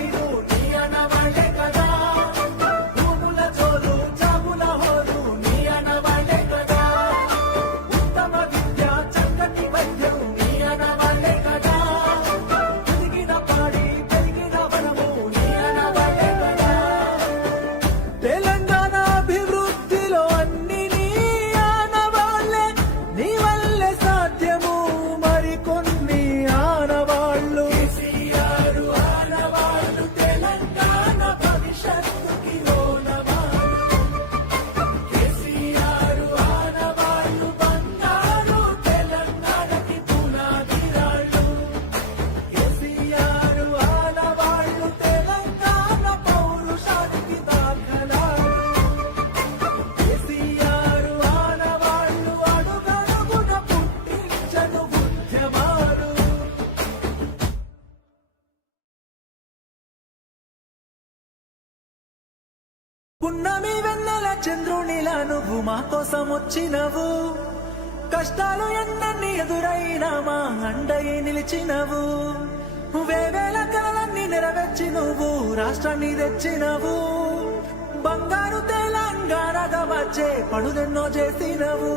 పైరు నీ అనవాళ్ళే కదా, భూముల జోలు జాబుల హోరు నీ అనవాళ్ళే కదా, ఉత్తమ విద్య చక్కటి వైద్యం నీ అనవాళ్ళే కదా, ఎదిగిన పాడి పెరిగిన వనము నీ అనవాళ్ళే కదా. తెలంగాణ అభివృద్ధిలో అన్ని నీ ఆనవాళ్ళే, నీ వల్లే సాధ్యము మరికొన్ని ఆనవాళ్ళు. కేసీఆర్ ఆనవాళ్ళు తెలంగాణ భవిష్యత్తుకి ఓనవాళ్ళు, కేసీఆర్ ఆనవాళ్ళు బంగారు తెలంగాణకి పునాదిరాళ్ళు, కేసీఆర్ ఆనవాళ్ళు తెలంగాణ పౌరుషానికి దాఖలాలు, కేసీఆర్ ఆనవాళ్ళు అడుగడుగున పుట్టించను ఉద్యమాలు. పున్నమి వెన్నెల చంద్రునిలా నువ్వు మా కోసం వచ్చినవు, కష్టాలు ఎన్నన్ని ఎదురైనా మా అండయి నిలిచినవు, వేవేల కలలన్నీ నెరవేర్చి నువ్వు రాష్ట్రాన్ని తెచ్చినవు, బంగారు తెలంగాణగా వచ్చే పనులెన్నో చేసినవు.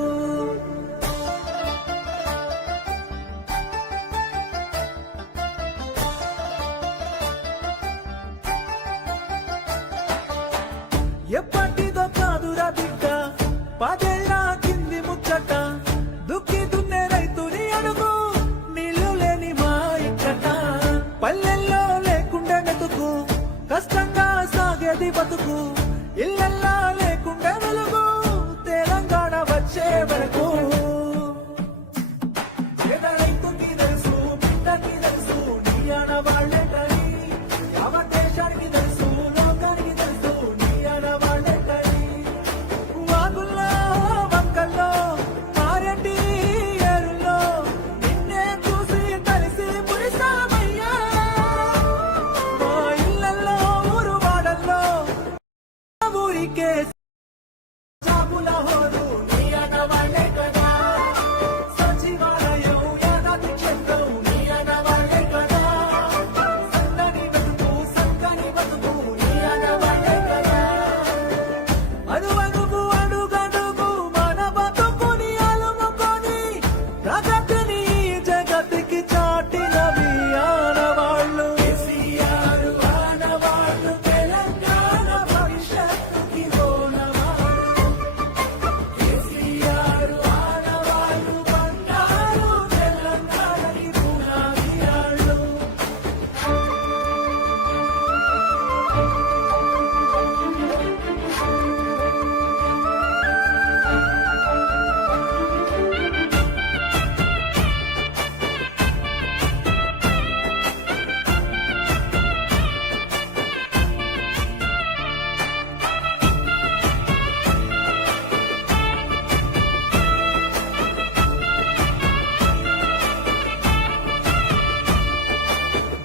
ఎప్పటిదో కాదురా బిడ్డ పదేళ్ళ కింది ముచ్చట, దుక్కి దున్నే రైతుని అడుగు నీళ్లు లేని మా ఇక్కట, పల్లెల్లో లేకుండా మెతుకు కష్టంగా సాగేది బతుకు, ఇళ్ళల్లా లేకుండా వెలుగు తెలంగాణ వచ్చే వరకు. పేద రైతుకి తెలుసు బిడ్డకి తెలుసు నీ ఆనవాళ్ళేటని, యావ దేశానికి తెలుసు లోకానికి తెలుసు నీ ఆనవాళ్ళేటని, వాగుల్లో వంకల్లో మారేటి ఏరుల్లో నిన్నే చూసి కలిసి మురిసామయ్యా, మా ఇళ్ళల్లో ఊరు వాడల్లో ఊరికే జాబుల హోరు నీ ఆనవాళ్ళే కదా, సచివాలయం యాదాద్రి క్షేత్రం నీ ఆనవాళ్ళే కదా, సన్నని బతుకు సక్కని బతుకు నీ ఆనవాళ్ళే కదా, అణువణువు అడుగడుగు మన బతుకుని అలుముకొని ప్రగతిని జగతికి చాటినవి ఆనవాళ్ళు. కేసీఆర్ ఆనవాళ్ళు తెలంగాణ భవిష్యత్తుకి ఓనవాళ్ళు, కేసీఆర్ ఆనవాళ్ళు బంగారు తెలంగాణకి పునాదిరాళ్ళు.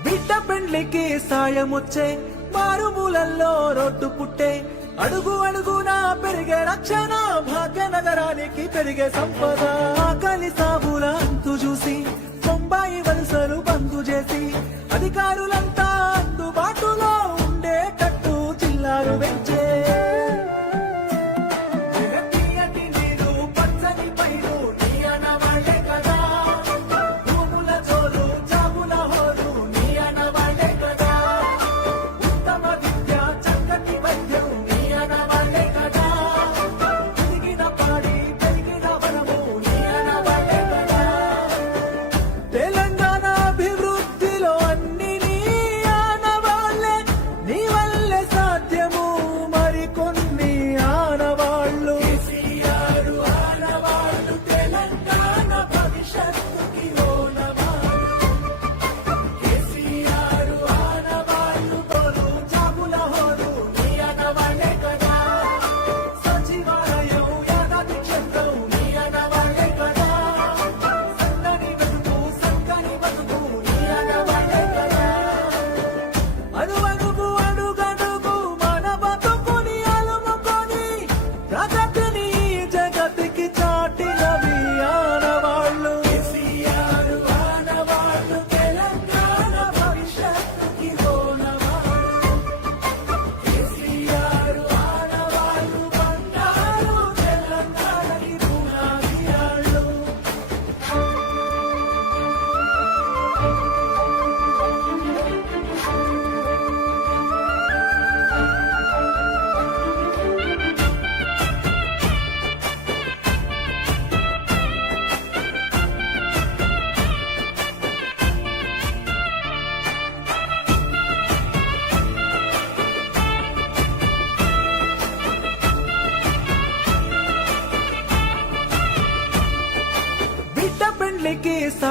బిడ్డ పెండ్లికి సాయమొచ్చే మారుమూలల్లో రోడ్డు పుట్టే, అడుగు అడుగునా పెరిగే రక్షణ భాగ్యనగరానికి పెరిగే సంపద, ఆకలి సాబుల అంతు చూసి బొంబాయి వలసలు బంద్ చేసి అధికారులంతా అందుబాటులో ఉండేటట్టు జిల్లాలు పెంచే, తీయటి నీరు పచ్చని పైరు నీ ఆనవాళ్ళే కదా, భూముల జోలు జాబుల హోరు నీ ఆనవాళ్ళే కదా, ఉత్తమ విద్య చక్కటి వైద్యం నీ ఆనవాళ్ళే కదా, ఎదిగిన పాడి పెరిగిన వనము నీ ఆనవాళ్ళే కదా. తెలంగాణ అభివృద్ధిలో అన్ని నీ ఆనవాళ్ళే,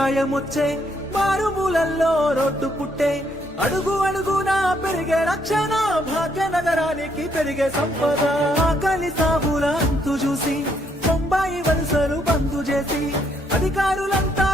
న్యాయమొచ్చే మారుమూలల్లో రోడ్డు పుట్టే అడుగు అడుగునా పెరిగే రక్షణ భాగ్యనగరానికి పెరిగే సంపద ఆకలి సాగుల అంతు చూసి బొంబాయి వలసలు బంద్ చేసి అధికారులంతా